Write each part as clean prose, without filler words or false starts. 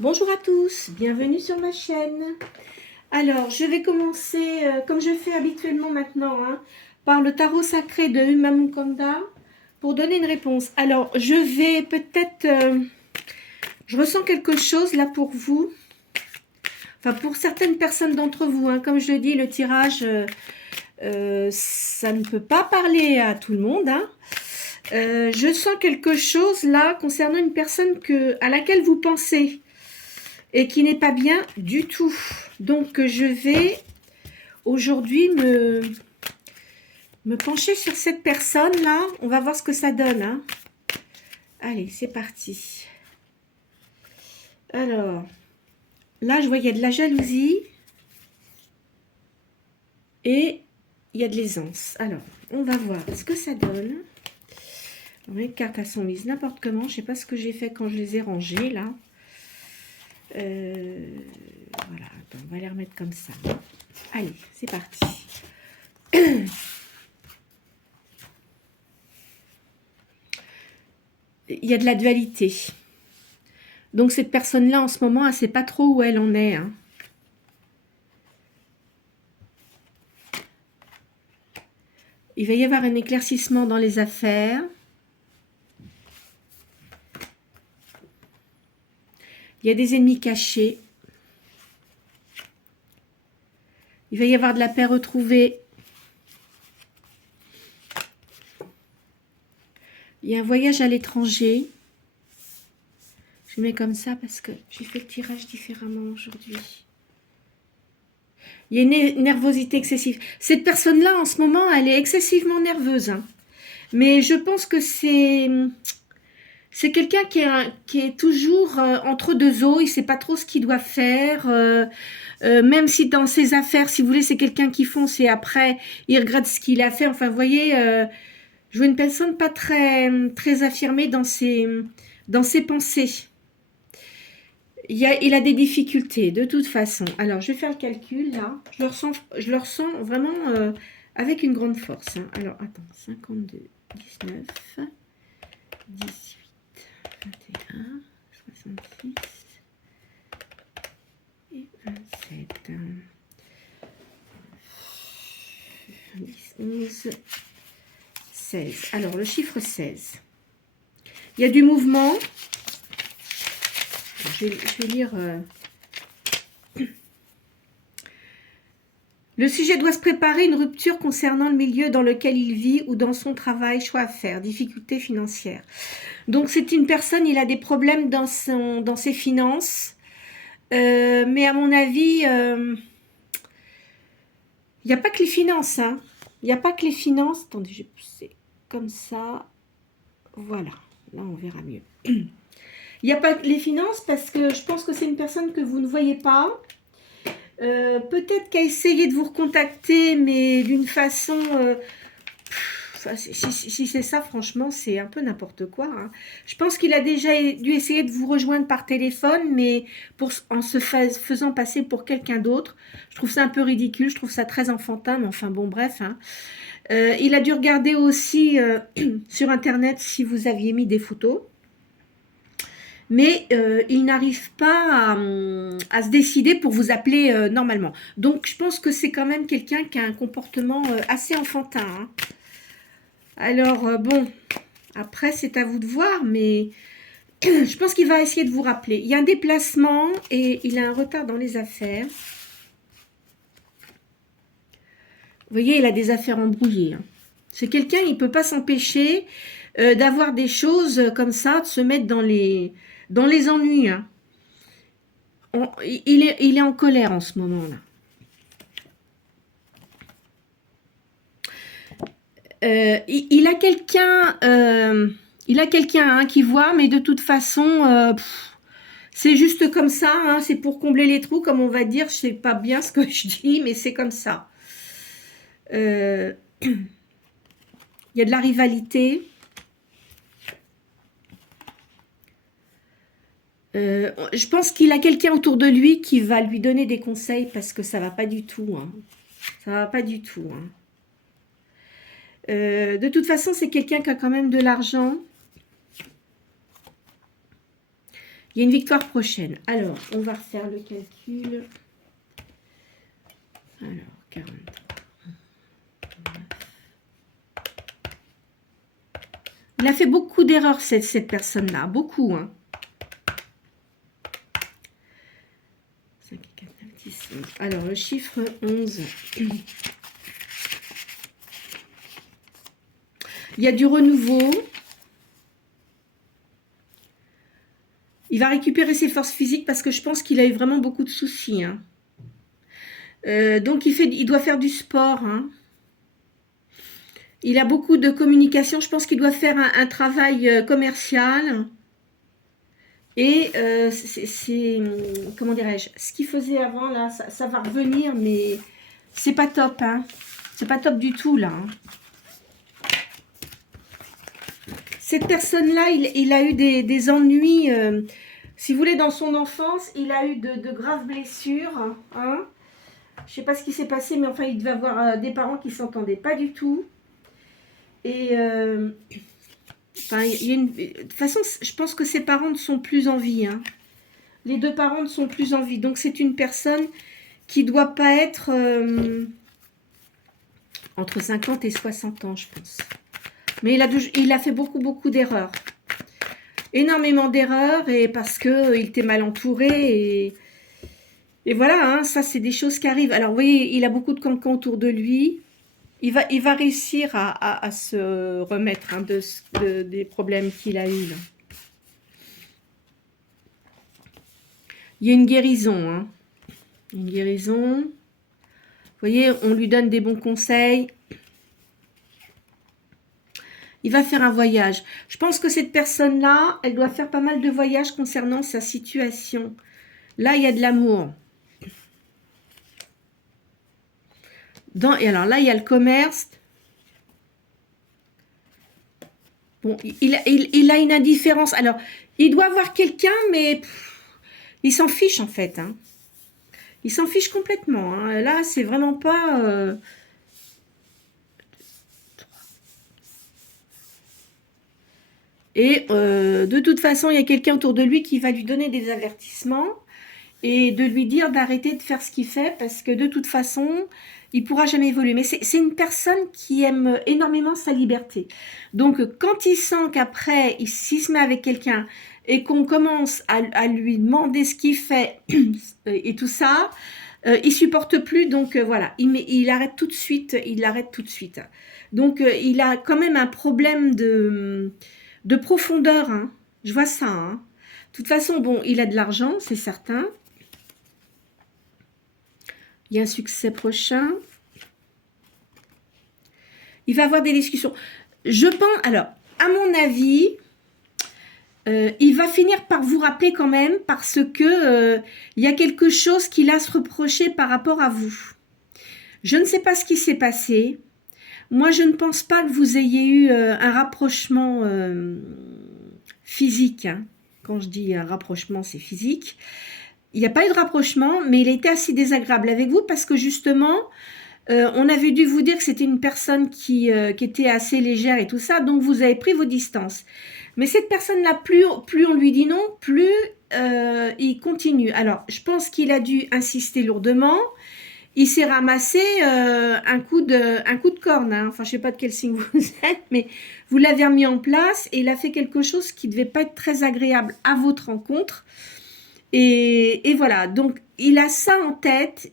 Bonjour à tous, bienvenue sur ma chaîne. Alors, je vais commencer, comme je fais habituellement maintenant, par le tarot sacré de Uma Mukanda pour donner une réponse. Alors, je vais peut-être... je ressens quelque chose là pour vous. Enfin, pour certaines personnes d'entre vous. Comme je le dis, le tirage, ça ne peut pas parler à tout le monde. Je sens quelque chose là concernant une personne à laquelle vous pensez et qui n'est pas bien du tout. Donc je vais aujourd'hui me pencher sur cette personne là. On va voir ce que ça donne. Allez, c'est parti. Alors, là je vois il y a de la jalousie et il y a de l'aisance. Alors, on va voir ce que ça donne. Les cartes elles sont mises n'importe comment. Je ne sais pas ce que j'ai fait quand je les ai rangées là. Voilà, attends, on va les remettre comme ça. Allez, c'est parti. Il y a de la dualité. Donc cette personne-là, en ce moment, elle ne sait pas trop où elle en est. Il va y avoir un éclaircissement dans les affaires. Il y a des ennemis cachés. Il va y avoir de la paix retrouvée. Il y a un voyage à l'étranger. Je mets comme ça parce que j'ai fait le tirage différemment aujourd'hui. Il y a une nervosité excessive. Cette personne-là, en ce moment, elle est excessivement nerveuse. Mais je pense que c'est quelqu'un qui est toujours entre deux eaux. Il ne sait pas trop ce qu'il doit faire. Même si dans ses affaires, si vous voulez, c'est quelqu'un qui fonce et après, il regrette ce qu'il a fait. Enfin, vous voyez, je vois une personne pas très affirmée dans ses pensées. Il a des difficultés, de toute façon. Alors, je vais faire le calcul, là. Je le ressens vraiment avec une grande force. Alors, attends, 52, 19, 18, 21, 66 et 27. 10, 11, 16. Alors, le chiffre 16. Il y a du mouvement. Je vais lire... Le sujet doit se préparer une rupture concernant le milieu dans lequel il vit ou dans son travail, choix à faire, difficultés financières. Donc c'est une personne, il a des problèmes dans ses finances, mais à mon avis, il n'y a pas que les finances. Il n'y a pas que les finances. Attendez, je vais pousser comme ça. Voilà, là on verra mieux. Il n'y a pas que les finances parce que je pense que c'est une personne que vous ne voyez pas. Peut-être qu'a essayé de vous recontacter, mais d'une façon... si c'est ça, franchement, c'est un peu n'importe quoi. Je pense qu'il a déjà dû essayer de vous rejoindre par téléphone, mais en se faisant passer pour quelqu'un d'autre. Je trouve ça un peu ridicule, je trouve ça très enfantin, mais enfin bon, bref. Il a dû regarder aussi sur Internet si vous aviez mis des photos. Mais il n'arrive pas à se décider pour vous appeler normalement. Donc, je pense que c'est quand même quelqu'un qui a un comportement assez enfantin. Alors, bon, après, c'est à vous de voir, mais je pense qu'il va essayer de vous rappeler. Il y a un déplacement et il a un retard dans les affaires. Vous voyez, il a des affaires embrouillées. C'est quelqu'un, il ne peut pas s'empêcher d'avoir des choses comme ça, de se mettre dans les ennuis. Il est en colère en ce moment-là. Il a quelqu'un qui voit, mais de toute façon, c'est juste comme ça. C'est pour combler les trous, comme on va dire. Je sais pas bien ce que je dis, mais c'est comme ça. Il y a de la rivalité. Je pense qu'il a quelqu'un autour de lui qui va lui donner des conseils parce que ça va pas du tout. Ça va pas du tout. De toute façon, c'est quelqu'un qui a quand même de l'argent. Il y a une victoire prochaine. Alors, on va refaire le calcul. Alors, 43. Il a fait beaucoup d'erreurs, cette personne-là. Beaucoup, hein. 5, 4, 9, 10, 11. Alors, le chiffre 11. Il y a du renouveau. Il va récupérer ses forces physiques parce que je pense qu'il a eu vraiment beaucoup de soucis, hein. Donc, il doit faire du sport, hein. Il a beaucoup de communication. Je pense qu'il doit faire un travail commercial. Et comment dirais-je, ce qu'il faisait avant, là, ça va revenir, mais c'est pas top, hein. C'est pas top du tout, là, hein. Cette personne-là, il a eu des ennuis. Si vous voulez, dans son enfance, il a eu de graves blessures, hein. Je sais pas ce qui s'est passé, mais enfin, il devait avoir des parents qui s'entendaient pas du tout. Et enfin, de toute façon, je pense que ses parents ne sont plus en vie, hein. Les deux parents ne sont plus en vie. Donc, c'est une personne qui ne doit pas être entre 50 et 60 ans, je pense. Mais il a fait beaucoup d'erreurs. Énormément d'erreurs, et parce qu'il était mal entouré. Et voilà, hein, ça, c'est des choses qui arrivent. Alors, vous voyez, il a beaucoup de cancans autour de lui. Il va réussir à se remettre, hein, des problèmes qu'il a eus, là. Il y a une guérison, hein. Une guérison. Vous voyez, on lui donne des bons conseils. Il va faire un voyage. Je pense que cette personne-là, elle doit faire pas mal de voyages concernant sa situation. Là, il y a de l'amour. Et alors là, il y a le commerce. Bon, il a une indifférence. Alors, il doit avoir quelqu'un, mais il s'en fiche en fait, hein. Il s'en fiche complètement, hein. Là, c'est vraiment pas... Et de toute façon, il y a quelqu'un autour de lui qui va lui donner des avertissements et de lui dire d'arrêter de faire ce qu'il fait parce que de toute façon, il ne pourra jamais évoluer. Mais c'est une personne qui aime énormément sa liberté. Donc, quand il sent qu'après, s'il se met avec quelqu'un et qu'on commence à lui demander ce qu'il fait et tout ça, il supporte plus. Donc, voilà, il arrête tout de suite. Il l'arrête tout de suite. Donc, il a quand même un problème de profondeur, hein. Je vois ça, hein. De toute façon, bon, il a de l'argent, c'est certain. Il y a un succès prochain. Il va avoir des discussions. Je pense, alors, à mon avis, il va finir par vous rappeler quand même parce que il y a quelque chose qu'il a à se reprocher par rapport à vous. Je ne sais pas ce qui s'est passé. Moi, je ne pense pas que vous ayez eu un rapprochement physique, hein. Quand je dis un rapprochement, c'est physique. Il n'y a pas eu de rapprochement, mais il a été assez désagréable avec vous parce que justement, on avait dû vous dire que c'était une personne qui était assez légère et tout ça, donc vous avez pris vos distances. Mais cette personne-là, plus on lui dit non, plus il continue. Alors, je pense qu'il a dû insister lourdement. Il s'est ramassé un coup de corne, hein. Enfin, je ne sais pas de quel signe vous êtes, mais vous l'avez remis en place et il a fait quelque chose qui ne devait pas être très agréable à votre rencontre. Et voilà, donc il a ça en tête,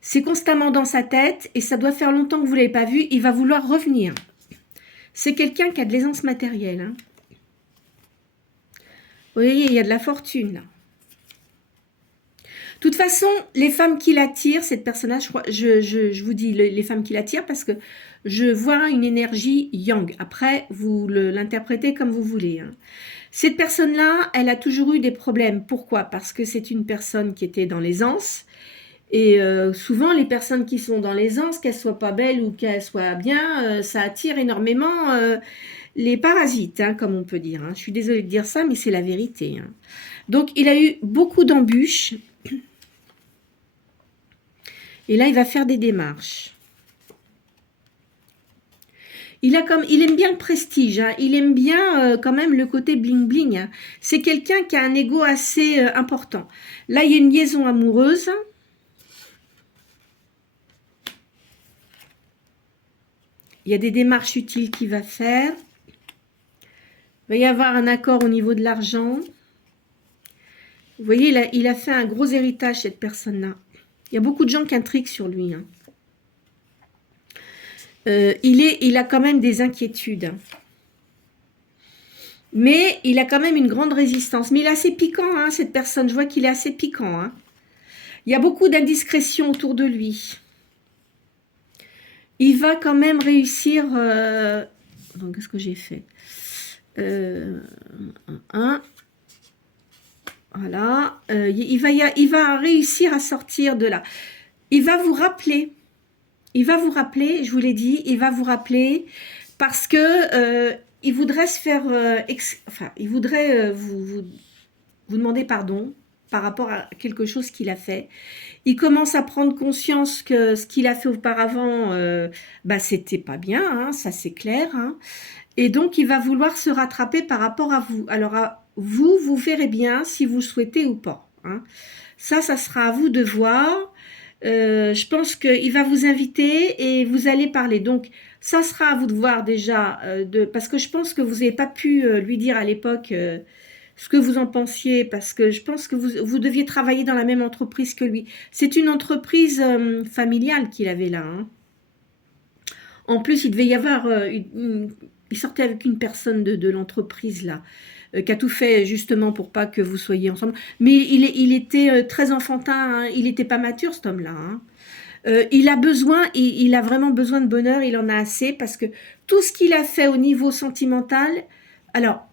c'est constamment dans sa tête et ça doit faire longtemps que vous ne l'avez pas vu, il va vouloir revenir. C'est quelqu'un qui a de l'aisance matérielle, hein. Vous voyez, il y a de la fortune là. De toute façon, les femmes qui l'attirent, cette personne-là, je vous dis les femmes qui l'attirent parce que je vois une énergie yang. Après, vous l'interprétez comme vous voulez, hein. Cette personne-là, elle a toujours eu des problèmes. Pourquoi? Parce que c'est une personne qui était dans l'aisance. Et souvent, les personnes qui sont dans l'aisance, qu'elles soient pas belles ou qu'elles soient bien, ça attire énormément les parasites, hein, comme on peut dire, hein. Je suis désolée de dire ça, mais c'est la vérité, hein. Donc, il a eu beaucoup d'embûches. Et là, il va faire des démarches. Il aime bien le prestige, hein. Il aime bien quand même le côté bling-bling, hein. C'est quelqu'un qui a un ego assez important. Là, il y a une liaison amoureuse. Il y a des démarches utiles qu'il va faire. Il va y avoir un accord au niveau de l'argent. Vous voyez, il a fait un gros héritage, cette personne-là. Il y a beaucoup de gens qui intriguent sur lui, hein. Il a quand même des inquiétudes. Mais il a quand même une grande résistance. Mais il est assez piquant, hein, cette personne. Je vois qu'il est assez piquant, hein. Il y a beaucoup d'indiscrétions autour de lui. Il va quand même réussir... Donc, qu'est-ce que j'ai fait Voilà. Il va réussir à sortir de là. Il va vous rappeler. Il va vous rappeler, je vous l'ai dit, il va vous rappeler parce que il voudrait se faire... il voudrait vous demander pardon par rapport à quelque chose qu'il a fait. Il commence à prendre conscience que ce qu'il a fait auparavant, c'était pas bien, hein, ça c'est clair, hein. Et donc, il va vouloir se rattraper par rapport à vous. Alors, vous verrez bien si vous souhaitez ou pas, hein. Ça sera à vous de voir. Je pense qu'il va vous inviter et vous allez parler. Donc, ça sera à vous de voir déjà, parce que je pense que vous n'avez pas pu lui dire à l'époque ce que vous en pensiez, parce que je pense que vous deviez travailler dans la même entreprise que lui. C'est une entreprise familiale qu'il avait là, hein. En plus, il devait y avoir... il sortait avec une personne de l'entreprise là, qui a tout fait justement pour pas que vous soyez ensemble. Mais il était très enfantin, hein. Il n'était pas mature, cet homme-là, hein. Il a vraiment besoin de bonheur, il en a assez, parce que tout ce qu'il a fait au niveau sentimental, alors,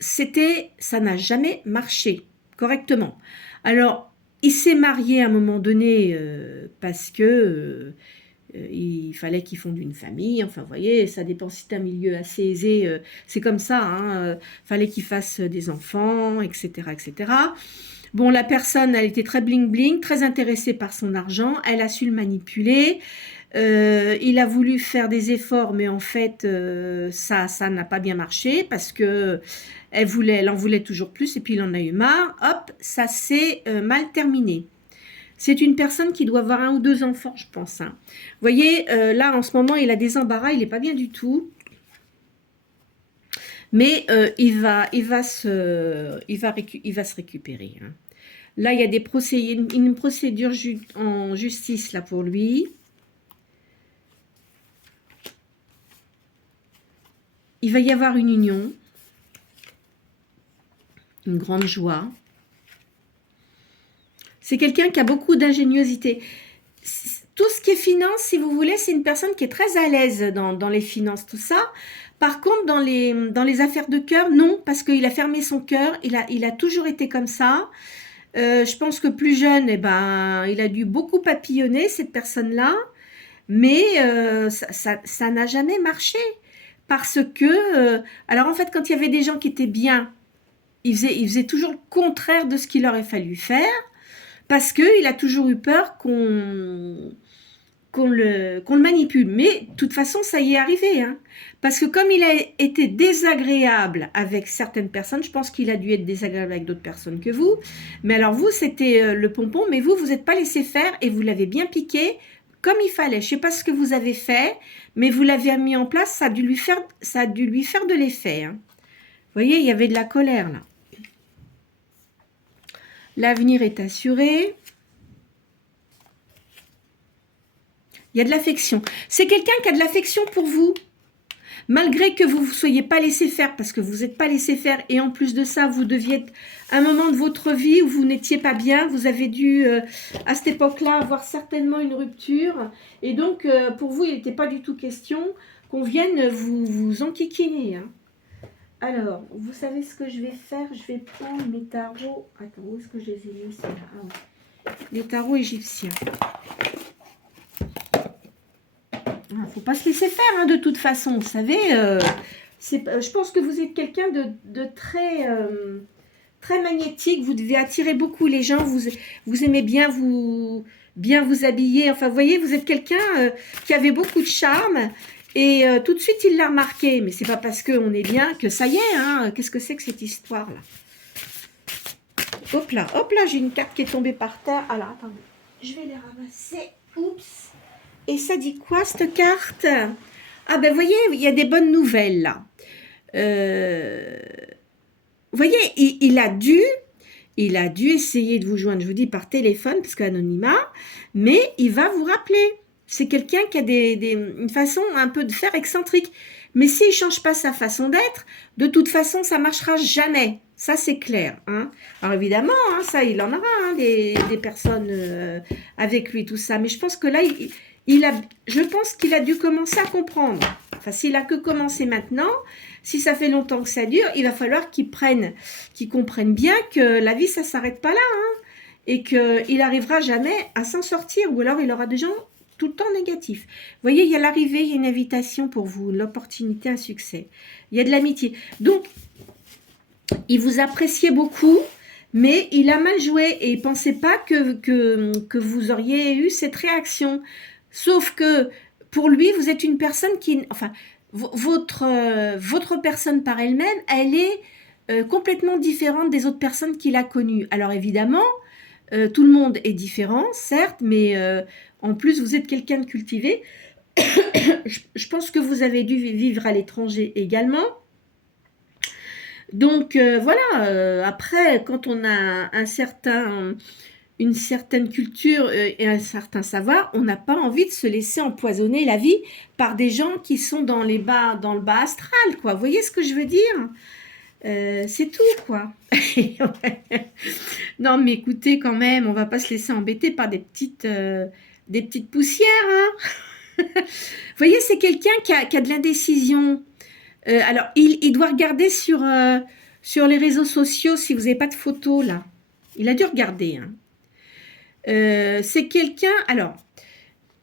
ça n'a jamais marché correctement. Alors, il s'est marié à un moment donné parce que il fallait qu'il fonde une famille. Enfin, vous voyez, ça dépend si c'est un milieu assez aisé. C'est comme ça, hein. Fallait qu'il fasse des enfants, etc., etc. Bon, la personne, elle était très bling-bling, très intéressée par son argent. Elle a su le manipuler. Il a voulu faire des efforts, mais en fait, ça n'a pas bien marché parce que elle en voulait toujours plus et puis il en a eu marre. Hop, ça s'est mal terminé. C'est une personne qui doit avoir 1 ou 2 enfants, je pense, hein. Vous voyez, là, en ce moment, il a des embarras, il n'est pas bien du tout. Mais il va se récupérer, hein. Là, il y a une procédure en justice là pour lui. Il va y avoir une union, une grande joie. C'est quelqu'un qui a beaucoup d'ingéniosité. Tout ce qui est finance, si vous voulez, c'est une personne qui est très à l'aise dans les finances, tout ça. Par contre, dans les affaires de cœur, non, parce qu'il a fermé son cœur. Il a toujours été comme ça. Je pense que plus jeune, il a dû beaucoup papillonner, cette personne-là. Mais ça n'a jamais marché. Parce que... alors, en fait, quand il y avait des gens qui étaient bien, il faisait toujours le contraire de ce qu'il aurait fallu faire. Parce qu'il a toujours eu peur qu'on le manipule. Mais de toute façon, ça y est arrivé, hein. Parce que comme il a été désagréable avec certaines personnes, je pense qu'il a dû être désagréable avec d'autres personnes que vous. Mais alors vous, c'était le pompon, mais vous n'êtes pas laissé faire et vous l'avez bien piqué comme il fallait. Je ne sais pas ce que vous avez fait, mais vous l'avez mis en place, ça a dû lui faire de l'effet, hein. Vous voyez, il y avait de la colère là. L'avenir est assuré. Il y a de l'affection. C'est quelqu'un qui a de l'affection pour vous. Malgré que vous ne soyez pas laissé faire, parce que vous n'êtes pas laissé faire, et en plus de ça, vous deviez être à un moment de votre vie où vous n'étiez pas bien, vous avez dû, à cette époque-là, avoir certainement une rupture. Et donc, pour vous, il n'était pas du tout question qu'on vienne vous enquiquiner, hein. Alors, vous savez ce que je vais faire? Je vais prendre mes tarots. Attends, où est-ce que je les ai mis? Les tarots égyptiens. Il ne faut pas se laisser faire, hein, de toute façon. Vous savez, je pense que vous êtes quelqu'un de très, très magnétique. Vous devez attirer beaucoup les gens. Vous aimez bien vous habiller. Enfin, vous voyez, vous êtes quelqu'un qui avait beaucoup de charme. Et tout de suite, il l'a remarqué. Mais c'est pas parce qu'on est bien que ça y est. Hein. Qu'est-ce que c'est que cette histoire-là? Hop là, j'ai une carte qui est tombée par terre. Alors, attendez, je vais les ramasser. Oups. Et ça dit quoi, cette carte? Ah ben, vous voyez, il y a des bonnes nouvelles, là. Vous voyez, il a dû essayer de vous joindre, je vous dis, par téléphone, parce qu'anonymat, mais il va vous rappeler. C'est quelqu'un qui a une façon un peu de faire excentrique. Mais s'il ne change pas sa façon d'être, de toute façon, ça ne marchera jamais. Ça, c'est clair. Hein. Alors évidemment, hein, ça, il en aura hein, des personnes avec lui, tout ça. Mais je pense que là, je pense qu'il a dû commencer à comprendre. Enfin, s'il a que commencé maintenant, si ça fait longtemps que ça dure, il va falloir qu'il comprenne bien que la vie, ça ne s'arrête pas là. Hein, et qu'il n'arrivera jamais à s'en sortir. Ou alors, il aura des gens tout le temps négatifs. Vous voyez, il y a l'arrivée, il y a une invitation pour vous, l'opportunité, un succès. Il y a de l'amitié. Donc, il vous appréciait beaucoup, mais il a mal joué et il ne pensait pas que vous auriez eu cette réaction. Sauf que pour lui, vous êtes une personne qui... Enfin, votre personne par elle-même, elle est complètement différente des autres personnes qu'il a connues. Alors évidemment, tout le monde est différent, certes, mais en plus, vous êtes quelqu'un de cultivé. Je pense que vous avez dû vivre à l'étranger également. Donc voilà, après, quand on a une certaine culture et un certain savoir, on n'a pas envie de se laisser empoisonner la vie par des gens qui sont dans le bas astral, quoi. Vous voyez ce que je veux dire? C'est tout, quoi. Non, mais écoutez, quand même, on va pas se laisser embêter par des petites poussières, hein. Vous voyez, c'est quelqu'un qui a de l'indécision. Alors, il doit regarder sur les réseaux sociaux si vous n'avez pas de photos, là. Il a dû regarder, hein. C'est quelqu'un... Alors,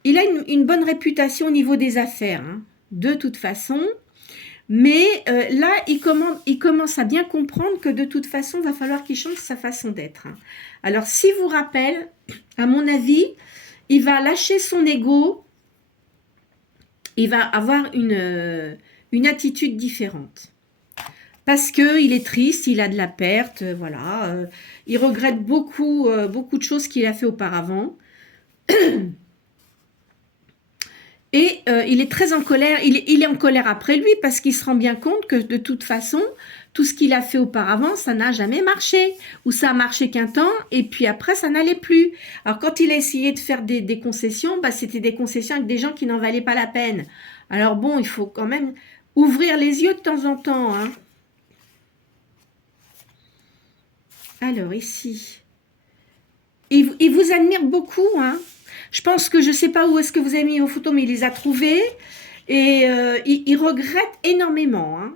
il a une bonne réputation au niveau des affaires, hein, de toute façon. Mais là, il commence à bien comprendre que de toute façon, il va falloir qu'il change sa façon d'être. Hein. Alors, s'il vous rappelle, à mon avis, il va lâcher son ego. Il va avoir une attitude différente. Parce qu'il est triste, il a de la perte, voilà. Il regrette beaucoup de choses qu'il a fait auparavant. Et il est très en colère, il est en colère après lui parce qu'il se rend bien compte que de toute façon, tout ce qu'il a fait auparavant, ça n'a jamais marché. Ou ça a marché qu'un temps et puis après, ça n'allait plus. Alors quand il a essayé de faire des concessions, bah, c'était des concessions avec des gens qui n'en valaient pas la peine. Alors bon, il faut quand même ouvrir les yeux de temps en temps. Hein. Alors ici, il vous admire beaucoup, hein. Je pense que je ne sais pas où est-ce que vous avez mis vos photos, mais il les a trouvées. Et il regrette énormément. Hein.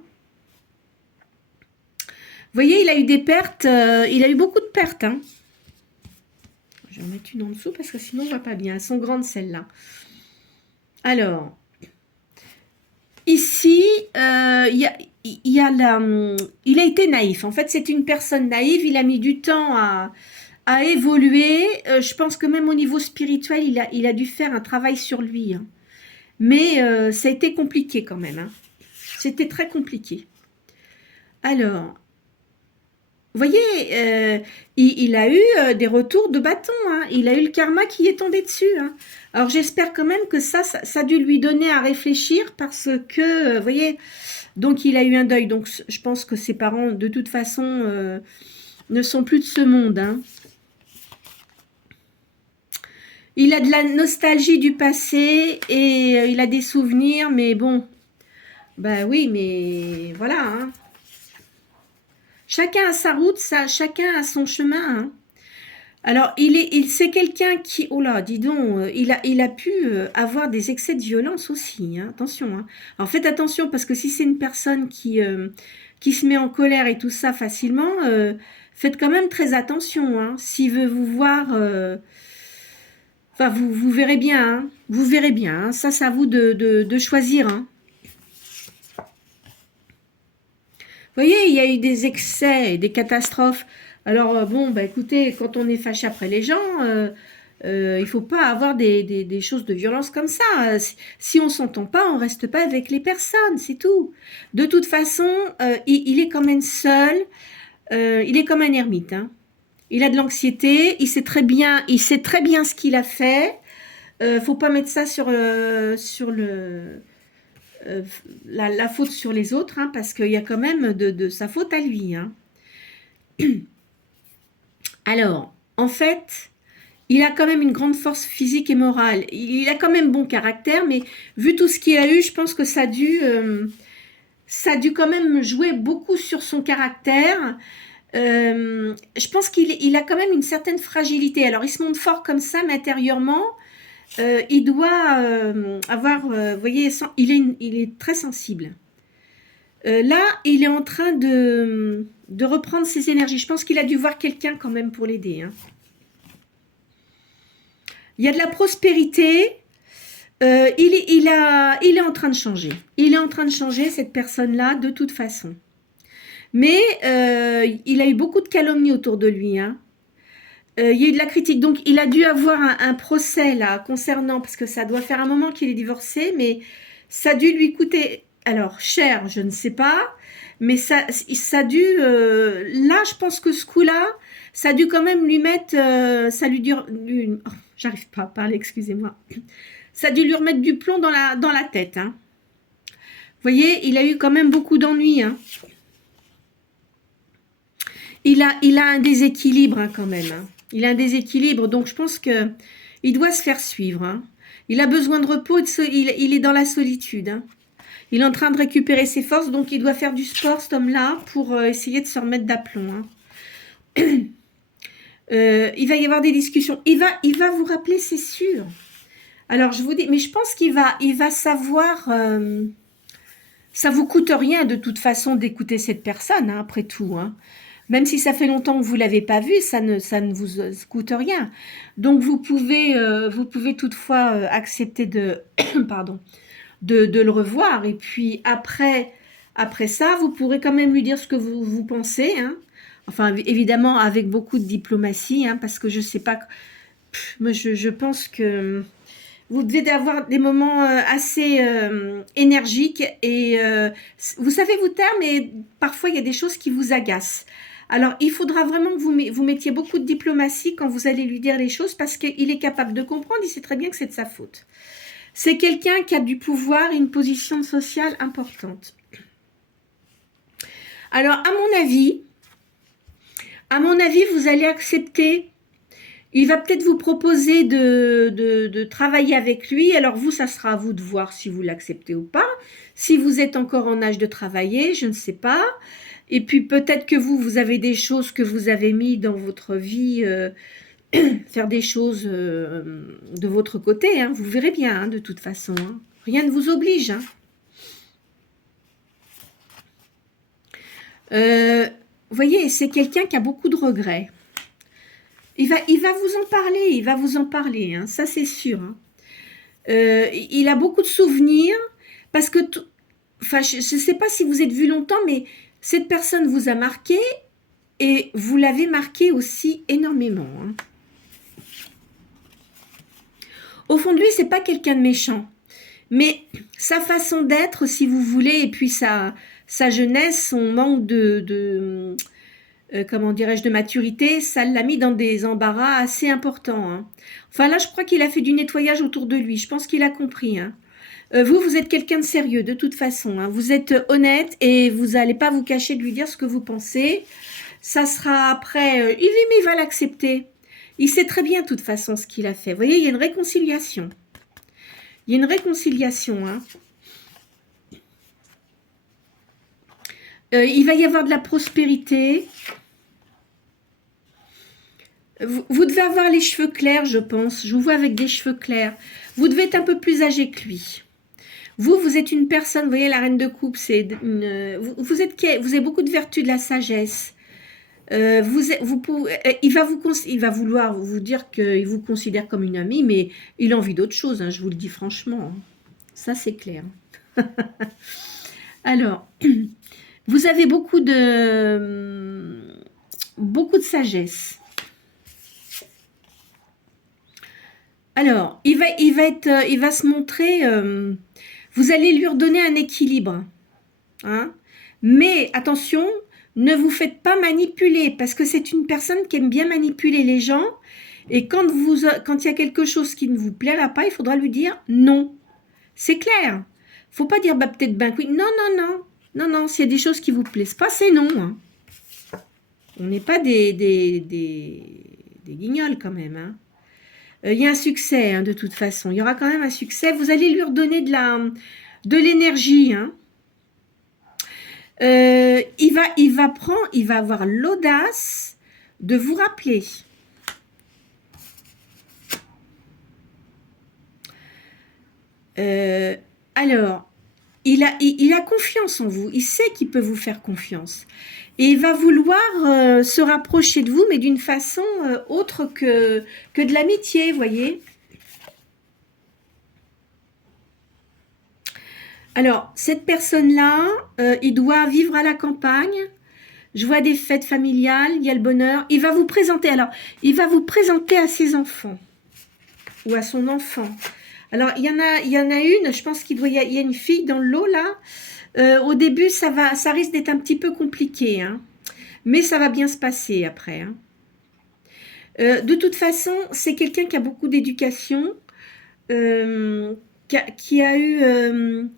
Vous voyez, il a eu des pertes. Il a eu beaucoup de pertes. Hein. Je vais en mettre une en dessous parce que sinon, on ne voit pas bien. Elles sont grandes, celles-là. Alors, ici, il a été naïf. En fait, c'est une personne naïve. Il a mis du temps à évoluer. Je pense que même au niveau spirituel, il a dû faire un travail sur lui. Hein. Mais ça a été compliqué quand même. Hein. C'était très compliqué. Alors, vous voyez, il a eu des retours de bâton. Hein. Il a eu le karma qui est tombé dessus. Hein. Alors, j'espère quand même que ça a dû lui donner à réfléchir parce que, vous voyez, donc il a eu un deuil. Donc, je pense que ses parents, de toute façon, ne sont plus de ce monde. Hein. Il a de la nostalgie du passé et il a des souvenirs, mais bon, bah oui, mais voilà. Hein. Chacun a sa route, chacun a son chemin. Hein. Alors, c'est quelqu'un qui, oh là, dis donc, il a pu avoir des excès de violence aussi. Hein. Attention. Hein. Alors, faites attention parce que si c'est une personne qui se met en colère et tout ça facilement, faites quand même très attention. Hein. S'il veut vous voir... Enfin, vous verrez bien, hein. Vous verrez bien. Hein. Ça, c'est à vous de choisir. Hein. Vous voyez, il y a eu des excès et des catastrophes. Alors, bon, bah écoutez, quand on est fâché après les gens, Il ne faut pas avoir des choses de violence comme ça. Si on ne s'entend pas, on ne reste pas avec les personnes, c'est tout. De toute façon, il est quand même seul, il est comme un ermite, hein. Il a de l'anxiété, il sait très bien ce qu'il a fait. Faut pas mettre ça sur la faute sur les autres, hein, parce qu'il y a quand même de sa faute à lui, hein. Alors, en fait, il a quand même une grande force physique et morale. Il a quand même bon caractère, mais vu tout ce qu'il a eu, je pense que ça a dû quand même jouer beaucoup sur son caractère. Je pense qu'il a quand même une certaine fragilité. Alors, il se montre fort comme ça, mais intérieurement, il doit avoir, vous voyez, il est très sensible. Là, il est en train de reprendre ses énergies. Je pense qu'il a dû voir quelqu'un quand même pour l'aider, hein. Il y a de la prospérité. Il est en train de changer. Il est en train de changer, cette personne-là, de toute façon. Mais il a eu beaucoup de calomnies autour de lui, hein. Il y a eu de la critique. Donc, il a dû avoir un procès, là, concernant, parce que ça doit faire un moment qu'il est divorcé, mais ça a dû lui coûter, alors, cher, je ne sais pas, mais ça a dû, là, je pense que ce coup-là, ça a dû quand même lui mettre, ça lui dure, oh, j'arrive pas à parler, excusez-moi. Ça a dû lui remettre du plomb dans la tête, hein. Vous voyez, il a eu quand même beaucoup d'ennuis, hein. Il a un déséquilibre, hein, quand même, hein. Il a un déséquilibre, donc je pense que il doit se faire suivre, hein. Il a besoin de repos, il est dans la solitude, hein. Il est en train de récupérer ses forces, donc il doit faire du sport, cet homme-là, pour essayer de se remettre d'aplomb, hein. Il va y avoir des discussions. Il va vous rappeler, c'est sûr. Alors, je vous dis, mais je pense qu'il va savoir... ça vous coûte rien, de toute façon, d'écouter cette personne, hein, après tout, hein. Même si ça fait longtemps que vous ne l'avez pas vu, ça ne vous coûte rien. Donc, vous pouvez toutefois accepter pardon, de le revoir. Et puis, après ça, vous pourrez quand même lui dire ce que vous pensez, hein. Enfin, évidemment, avec beaucoup de diplomatie, hein, parce que je ne sais pas... Moi, je pense que vous devez avoir des moments assez énergiques. Et vous savez vous taire, mais parfois, il y a des choses qui vous agacent. Alors, il faudra vraiment que vous mettiez beaucoup de diplomatie quand vous allez lui dire les choses, parce qu'il est capable de comprendre, il sait très bien que c'est de sa faute. C'est quelqu'un qui a du pouvoir et une position sociale importante. Alors, à mon avis, vous allez accepter. Il va peut-être vous proposer de travailler avec lui. Alors vous, ça sera à vous de voir si vous l'acceptez ou pas. Si vous êtes encore en âge de travailler, je ne sais pas. Et puis peut-être que vous avez des choses que vous avez mis dans votre vie, faire des choses de votre côté, hein. Vous verrez bien, hein, de toute façon, hein. Rien ne vous oblige, hein. Vous voyez, c'est quelqu'un qui a beaucoup de regrets. Il va vous en parler, hein, ça c'est sûr, hein. Il a beaucoup de souvenirs, parce que, enfin, je ne sais pas si vous êtes vu longtemps, mais cette personne vous a marqué, et vous l'avez marqué aussi énormément, hein. Au fond de lui, c'est pas quelqu'un de méchant, mais sa façon d'être, si vous voulez, et puis sa jeunesse, son manque comment dirais-je, de maturité, ça l'a mis dans des embarras assez importants, hein. Enfin là, je crois qu'il a fait du nettoyage autour de lui. Je pense qu'il a compris, hein. Vous êtes quelqu'un de sérieux, de toute façon, hein. Vous êtes honnête et vous n'allez pas vous cacher de lui dire ce que vous pensez. Ça sera après... il va l'accepter. Il sait très bien, de toute façon, ce qu'il a fait. Vous voyez, il y a une réconciliation. Il y a une réconciliation, hein. Il va y avoir de la prospérité. Vous devez avoir les cheveux clairs, je pense. Je vous vois avec des cheveux clairs. Vous devez être un peu plus âgé que lui. Vous êtes une personne, vous voyez, la reine de coupe, c'est vous avez beaucoup de vertus, de la sagesse. Il va vouloir vous dire qu'il vous considère comme une amie, mais il a envie d'autre chose, hein, je vous le dis franchement, hein. Ça, c'est clair. Alors, vous avez beaucoup de sagesse. Alors, il va se montrer, vous allez lui redonner un équilibre, hein. Mais attention, ne vous faites pas manipuler, parce que c'est une personne qui aime bien manipuler les gens, et quand il y a quelque chose qui ne vous plaira pas, il faudra lui dire non. C'est clair. Faut pas dire bah peut-être ben oui. Non, non, non. Non, non, s'il y a des choses qui vous plaisent pas, c'est non, hein. On n'est pas des guignols quand même, hein. Il y a un succès, hein, de toute façon. Il y aura quand même un succès. Vous allez lui redonner de l'énergie, hein. Il va avoir l'audace de vous rappeler. Alors, il a confiance en vous. Il sait qu'il peut vous faire confiance. Et il va vouloir se rapprocher de vous, mais d'une façon autre que de l'amitié, vous voyez. Alors, cette personne-là, il doit vivre à la campagne. Je vois des fêtes familiales, il y a le bonheur. Il va vous présenter, alors, il va vous présenter à ses enfants ou à son enfant. Alors, il y en a une, je pense il y a une fille dans le lot, là. Au début, ça risque d'être un petit peu compliqué, hein. Mais ça va bien se passer après, hein. De toute façon, c'est quelqu'un qui a beaucoup d'éducation, qui a eu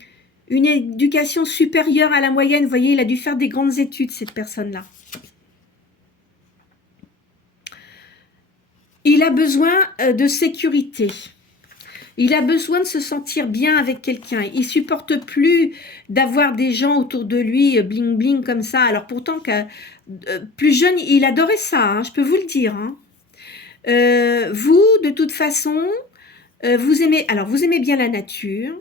une éducation supérieure à la moyenne. Vous voyez, il a dû faire des grandes études, cette personne-là. Il a besoin de sécurité. Il a besoin de se sentir bien avec quelqu'un. Il supporte plus d'avoir des gens autour de lui, bling bling comme ça. Alors pourtant, plus jeune, il adorait ça, hein, je peux vous le dire, hein. Vous, de toute façon, vous aimez bien la nature.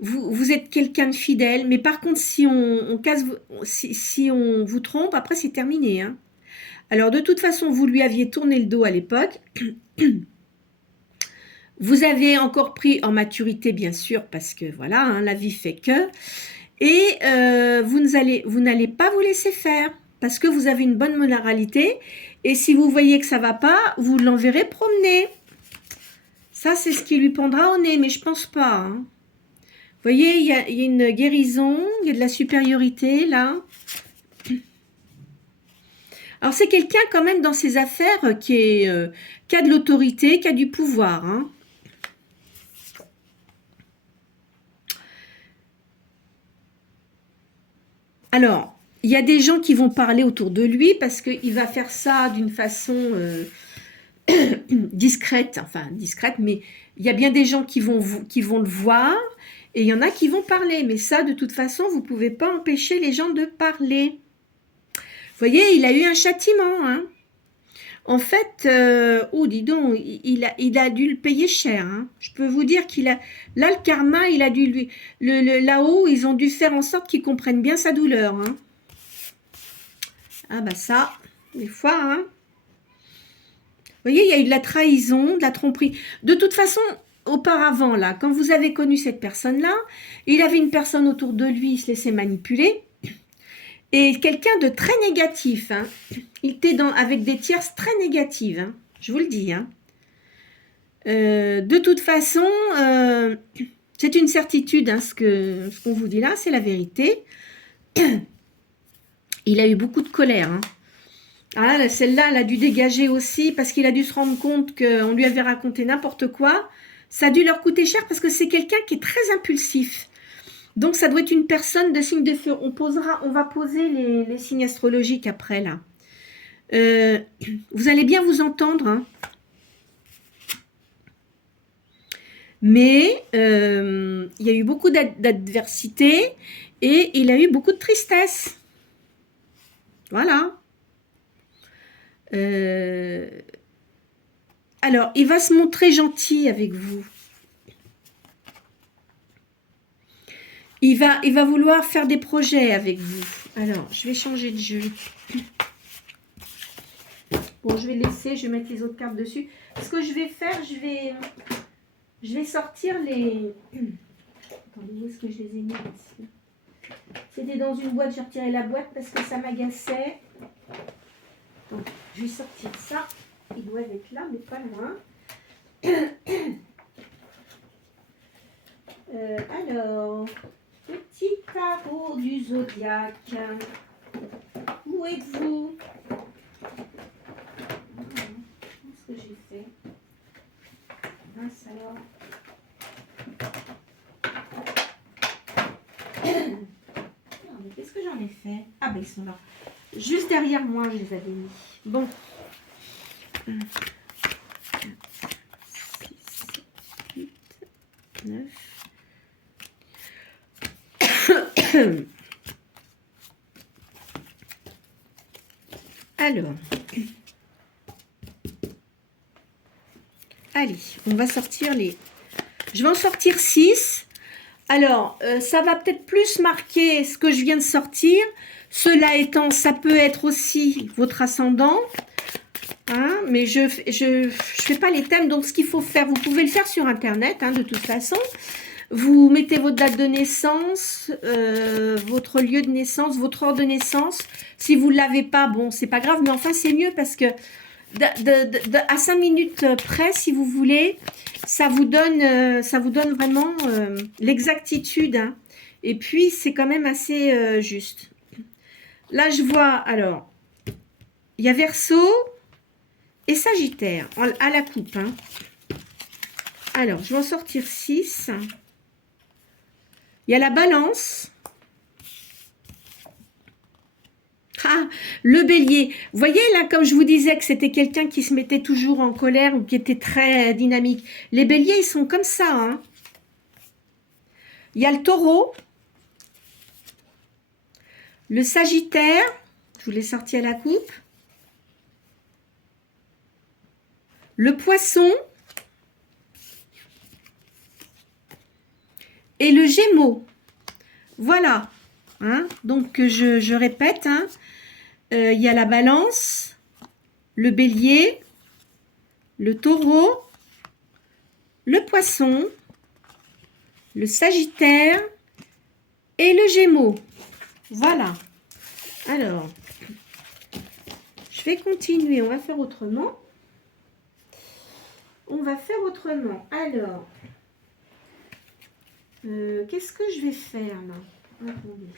Vous êtes quelqu'un de fidèle, mais par contre, si on vous trompe, après c'est terminé, hein. Alors de toute façon, vous lui aviez tourné le dos à l'époque. Vous avez encore pris en maturité, bien sûr, parce que voilà, hein, la vie fait que. Et vous n'allez pas vous laisser faire, parce que vous avez une bonne moralité. Et si vous voyez que ça va pas, vous l'enverrez promener. Ça, c'est ce qui lui pendra au nez, mais je pense pas, hein. Vous voyez, il y a une guérison, il y a de la supériorité, là. Alors, c'est quelqu'un, quand même, dans ses affaires, qui a de l'autorité, qui a du pouvoir, hein. Alors, il y a des gens qui vont parler autour de lui, parce qu'il va faire ça d'une façon discrète, mais il y a bien des gens qui vont le voir, et il y en a qui vont parler, mais ça, de toute façon, vous ne pouvez pas empêcher les gens de parler. Vous voyez, il a eu un châtiment, hein. En fait, oh, dis donc, il a dû le payer cher, hein. Je peux vous dire là, le karma, il a dû là-haut, ils ont dû faire en sorte qu'il comprenne bien sa douleur, hein. Ah bah ça, des fois, hein. Vous voyez, il y a eu de la trahison, de la tromperie. De toute façon, auparavant, là, quand vous avez connu cette personne-là, il avait une personne autour de lui, il se laissait manipuler. Et quelqu'un de très négatif, hein. Il était avec des tierces très négatives, hein. Je vous le dis, hein. De toute façon, c'est une certitude, hein, ce qu'on vous dit là, c'est la vérité. Il a eu beaucoup de colère, hein. Ah là, celle-là, elle a dû dégager aussi parce qu'il a dû se rendre compte qu'on lui avait raconté n'importe quoi. Ça a dû leur coûter cher parce que c'est quelqu'un qui est très impulsif. Donc, ça doit être une personne de signe de feu. On va poser les signes astrologiques après, là. Vous allez bien vous entendre, hein. Mais il y a eu beaucoup d'adversité et il a eu beaucoup de tristesse. Voilà. Alors, il va se montrer gentil avec vous. Il va vouloir faire des projets avec vous. Alors, je vais changer de jeu. Bon, je vais laisser, je vais mettre les autres cartes dessus. Ce que je vais faire, je vais sortir les... Attendez, où est-ce que je les ai mis ici? C'était dans une boîte, j'ai retiré la boîte parce que ça m'agaçait. Donc, je vais sortir ça. Ils doivent être là, mais pas loin. Alors, petit tarot du zodiaque. Où êtes-vous? Qu'est-ce que j'ai fait? Mince alors. Non, mais qu'est-ce que j'en ai fait? Ah ben ils sont là. Juste derrière moi, je les avais mis. Bon. 1, 4, 6, 8, 9. Alors, allez, on va sortir les... Je vais en sortir 6. Alors, ça va peut-être plus marquer ce que je viens de sortir. Cela étant, ça peut être aussi votre ascendant. Hein, mais je fais pas les thèmes, donc ce qu'il faut faire, vous pouvez le faire sur Internet, hein, de toute façon. Vous mettez votre date de naissance, votre lieu de naissance, votre heure de naissance. Si vous ne l'avez pas, bon, c'est pas grave, mais enfin, c'est mieux parce que à 5 minutes près, si vous voulez, ça vous donne vraiment l'exactitude. Hein. Et puis, c'est quand même assez juste. Là, je vois, alors, il y a Verseau et Sagittaire à la coupe. Hein. Alors, je vais en sortir 6. Il y a la Balance. Ah, le Bélier. Vous voyez là, comme je vous disais que c'était quelqu'un qui se mettait toujours en colère ou qui était très dynamique. Les Béliers, ils sont comme ça. Hein. Il y a le Taureau. Le Sagittaire. Je vous l'ai sorti à la coupe. Le Poisson. Et le Gémeaux. Voilà. Hein, donc, je répète. Hein, il y a la Balance, le Bélier, le Taureau, le Poisson, le Sagittaire et le Gémeaux. Voilà. Alors, je vais continuer. On va faire autrement. Alors, qu'est-ce que je vais faire là? Attendez.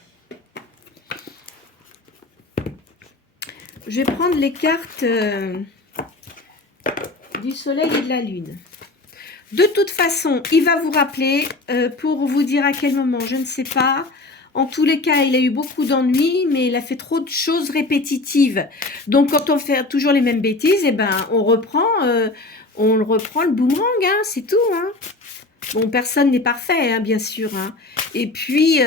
Je vais prendre les cartes du soleil et de la lune. De toute façon, il va vous rappeler pour vous dire à quel moment, je ne sais pas. En tous les cas, il a eu beaucoup d'ennuis, mais il a fait trop de choses répétitives. Donc, quand on fait toujours les mêmes bêtises, eh ben, on reprend le boomerang, hein, c'est tout. Hein. Bon, personne n'est parfait, hein, bien sûr. Hein. Et puis,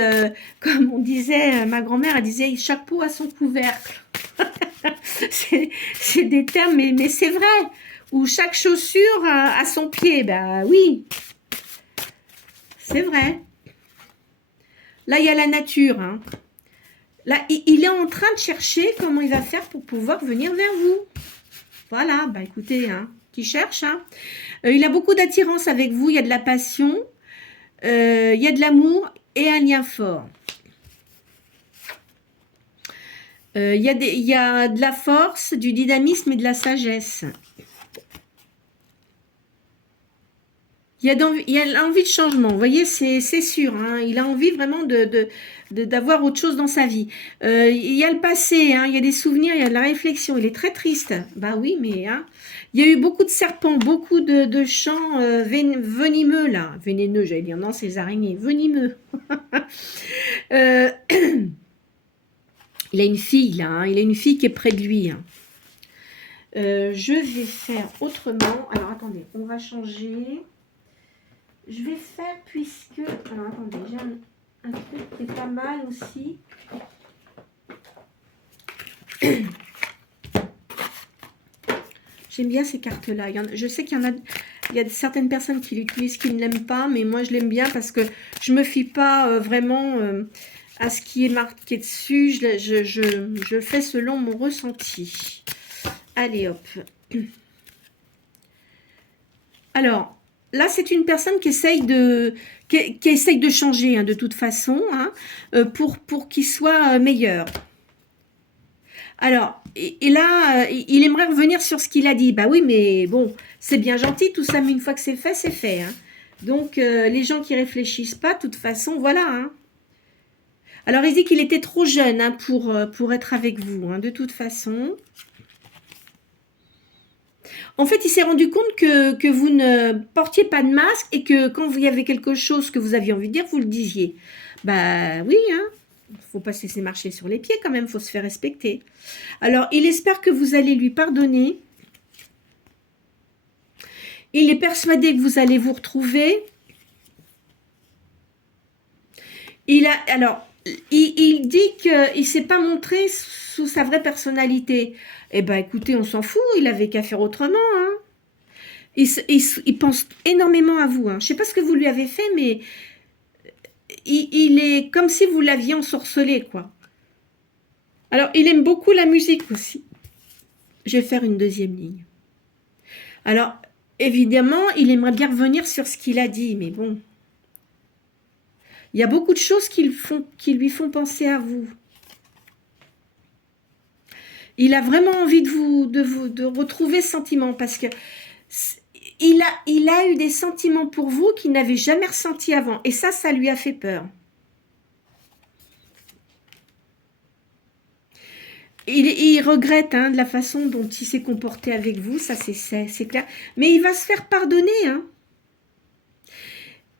comme on disait, ma grand-mère, elle disait, chaque pot a son couvercle. c'est des termes, mais c'est vrai. Ou chaque chaussure a son pied. Ben oui, c'est vrai. Là, il y a la nature. Hein. Là, il est en train de chercher comment il va faire pour pouvoir venir vers vous. Voilà, bah écoutez, hein, qui cherche. Hein. Il a beaucoup d'attirance avec vous, il y a de la passion, il y a de l'amour et un lien fort. Il y a de la force, du dynamisme et de la sagesse. Il y a l'envie de changement, vous voyez, c'est sûr. Hein, il a envie vraiment d'avoir autre chose dans sa vie. Il y a le passé, hein, il y a des souvenirs, il y a de la réflexion. Il est très triste. Bah oui, mais hein, il y a eu beaucoup de serpents, beaucoup de chants venimeux, là. Vénéneux, j'allais dire. Non, c'est les araignées. Venimeux. Il a une fille, là. Hein, il a une fille qui est près de lui. Hein. Je vais faire autrement. Alors, attendez, on va changer... Je vais faire puisque... Alors, attendez, j'ai un truc qui est pas mal aussi. J'aime bien ces cartes-là. Je sais qu'il y a certaines personnes qui l'utilisent, qui ne l'aiment pas, mais moi, je l'aime bien parce que je ne me fie pas vraiment à ce qui est marqué dessus. Je fais selon mon ressenti. Allez, hop. Alors... Là, c'est une personne qui essaye de changer, hein, de toute façon, hein, pour qu'il soit meilleur. Alors, et là, il aimerait revenir sur ce qu'il a dit. Bah oui, mais bon, c'est bien gentil tout ça, mais une fois que c'est fait, c'est fait. Hein. Donc, les gens qui réfléchissent pas, de toute façon, voilà. Hein. Alors, il dit qu'il était trop jeune hein, pour être avec vous, hein, de toute façon. En fait, il s'est rendu compte que vous ne portiez pas de masque et que quand il y avait quelque chose que vous aviez envie de dire, vous le disiez. Bah oui, hein. Faut pas se laisser marcher sur les pieds quand même, faut se faire respecter. Alors, il espère que vous allez lui pardonner. Il est persuadé que vous allez vous retrouver. Il dit qu'il ne s'est pas montré sous sa vraie personnalité. Eh bien, écoutez, on s'en fout, il avait qu'à faire autrement. Hein. Il pense énormément à vous. Hein. Je ne sais pas ce que vous lui avez fait, mais il est comme si vous l'aviez ensorcelé, quoi. Alors, il aime beaucoup la musique aussi. Je vais faire une deuxième ligne. Alors, évidemment, il aimerait bien revenir sur ce qu'il a dit, mais bon. Il y a beaucoup de choses qui lui font penser à vous. Il a vraiment envie de retrouver ce sentiment parce que il a eu des sentiments pour vous qu'il n'avait jamais ressentis avant. Et ça lui a fait peur. Il regrette hein, de la façon dont il s'est comporté avec vous, ça c'est clair. Mais il va se faire pardonner. Hein.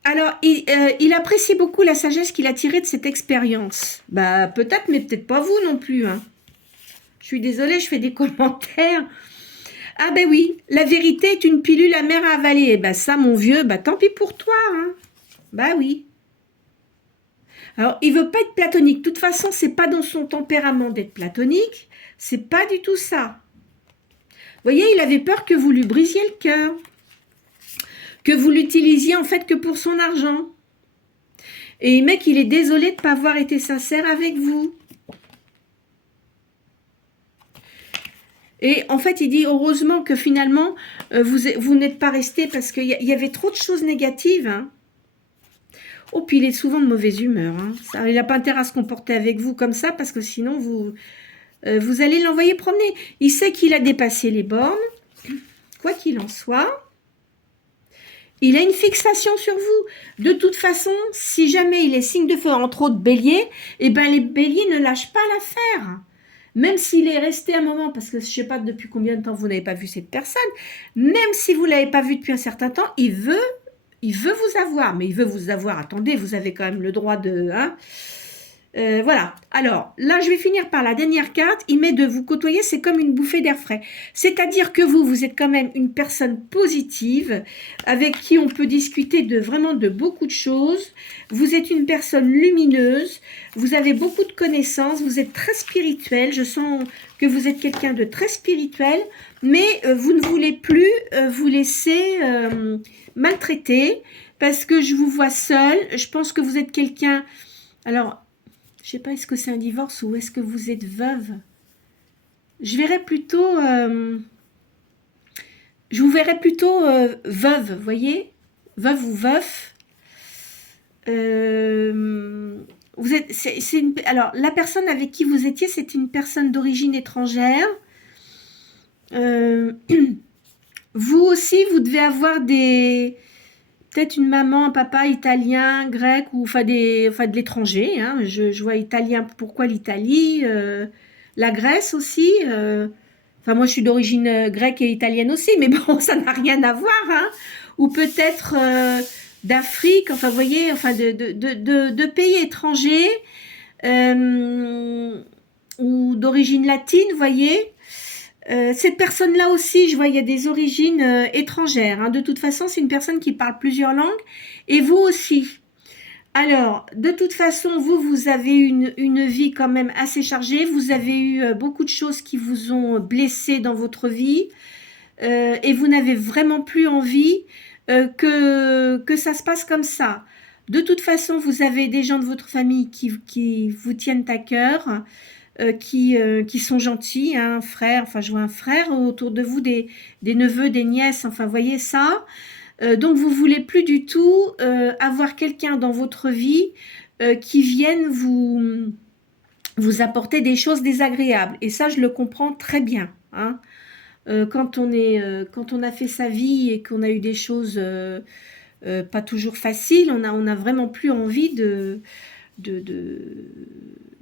Alors, il apprécie beaucoup la sagesse qu'il a tirée de cette expérience. Bah, peut-être, mais peut-être pas vous non plus. Hein. Je suis désolée, je fais des commentaires. Ah ben oui, la vérité est une pilule amère à avaler. Eh ben ça, mon vieux, bah tant pis pour toi. Hein. Bah oui. Alors, il veut pas être platonique. De toute façon, c'est pas dans son tempérament d'être platonique. C'est pas du tout ça. Vous voyez, il avait peur que vous lui brisiez le cœur. Que vous l'utilisiez en fait que pour son argent. Et mec, il est désolé de ne pas avoir été sincère avec vous. Et en fait, il dit heureusement que finalement, vous n'êtes pas resté parce qu'il y avait trop de choses négatives. Hein. Oh, puis il est souvent de mauvaise humeur. Hein. Ça, il n'a pas intérêt à se comporter avec vous comme ça parce que sinon, vous allez l'envoyer promener. Il sait qu'il a dépassé les bornes, quoi qu'il en soit. Il a une fixation sur vous. De toute façon, si jamais il est signe de feu, entre autres bélier, eh ben les béliers ne lâchent pas l'affaire. Même s'il est resté un moment, parce que je ne sais pas depuis combien de temps vous n'avez pas vu cette personne, même si vous ne l'avez pas vu depuis un certain temps, il veut vous avoir. Mais il veut vous avoir, attendez, vous avez quand même le droit de... Hein, voilà. Alors, là, je vais finir par la dernière carte. Il met de vous côtoyer, c'est comme une bouffée d'air frais. C'est-à-dire que vous êtes quand même une personne positive, avec qui on peut discuter vraiment de beaucoup de choses. Vous êtes une personne lumineuse, vous avez beaucoup de connaissances, vous êtes très spirituel. Je sens que vous êtes quelqu'un de très spirituel, mais vous ne voulez plus vous laisser maltraiter, parce que je vous vois seul. Je pense que vous êtes quelqu'un... Alors... Je ne sais pas, est-ce que c'est un divorce ou est-ce que vous êtes veuve? Je verrais plutôt... je vous verrais plutôt veuve, vous voyez? Veuve ou veuf. Vous êtes, alors, la personne avec qui vous étiez, c'est une personne d'origine étrangère. Vous aussi, vous devez avoir peut-être une maman, un papa italien, grec, ou enfin de l'étranger. Hein. Je vois italien, pourquoi l'Italie la Grèce aussi. Enfin, moi, je suis d'origine grecque et italienne aussi, mais bon, ça n'a rien à voir. Hein. Ou peut-être d'Afrique, enfin, vous voyez, enfin, de pays étrangers, ou d'origine latine, vous voyez. Cette personne-là aussi, je vois, il y a des origines étrangères. Hein. De toute façon, c'est une personne qui parle plusieurs langues. Et vous aussi. Alors, de toute façon, vous avez une vie quand même assez chargée. Vous avez eu beaucoup de choses qui vous ont blessé dans votre vie. Et vous n'avez vraiment plus envie que ça se passe comme ça. De toute façon, vous avez des gens de votre famille qui vous tiennent à cœur. Qui sont gentils, hein, frère, enfin je vois un frère autour de vous, des neveux, des nièces, enfin vous voyez ça. Donc vous voulez plus du tout avoir quelqu'un dans votre vie qui vienne vous apporter des choses désagréables. Et ça, je le comprends très bien. Hein. Quand on a fait sa vie et qu'on a eu des choses pas toujours facile. On a vraiment plus envie de,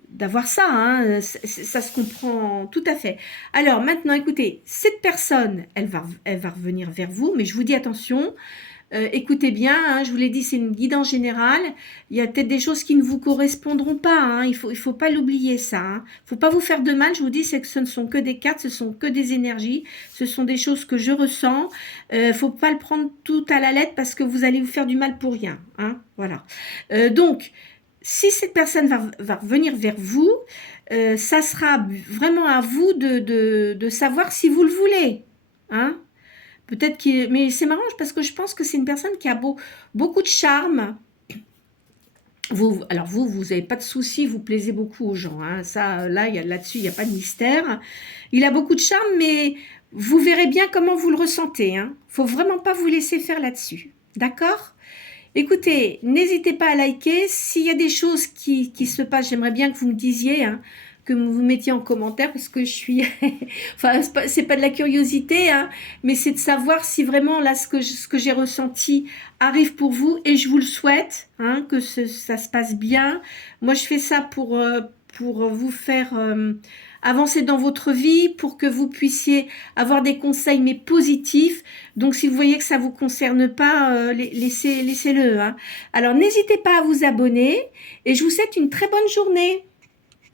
d'avoir ça, hein. Ça se comprend tout à fait. Alors maintenant, écoutez, cette personne, elle va revenir vers vous, mais je vous dis attention, écoutez bien, hein, je vous l'ai dit, c'est une guidance générale. Il y a peut-être des choses qui ne vous correspondront pas, hein, il faut pas l'oublier ça. Hein. Faut pas vous faire de mal, je vous dis, c'est que ce ne sont que des cartes, ce sont que des énergies, ce sont des choses que je ressens. Faut pas le prendre tout à la lettre parce que vous allez vous faire du mal pour rien. Hein, voilà. Donc, si cette personne va revenir vers vous, ça sera vraiment à vous de savoir si vous le voulez. Hein. Peut-être qu'il... Mais c'est marrant parce que je pense que c'est une personne qui a beaucoup de charme. Alors vous n'avez pas de soucis, vous plaisez beaucoup aux gens. Hein. Ça, là-dessus, il n'y a pas de mystère. Il a beaucoup de charme, mais vous verrez bien comment vous le ressentez. Il ne faut vraiment pas vous laisser faire là-dessus. D'accord ? Écoutez, n'hésitez pas à liker. S'il y a des choses qui se passent, j'aimerais bien que vous me disiez, hein, que vous mettiez en commentaire, parce que je suis... enfin, c'est pas de la curiosité, hein, mais c'est de savoir si vraiment, là, ce que j'ai ressenti arrive pour vous, et je vous le souhaite, hein, que ça se passe bien. Moi, je fais ça pour vous faire... avancer dans votre vie, pour que vous puissiez avoir des conseils, mais positifs. Donc, si vous voyez que ça ne vous concerne pas, laissez-le. Hein. Alors, n'hésitez pas à vous abonner et je vous souhaite une très bonne journée.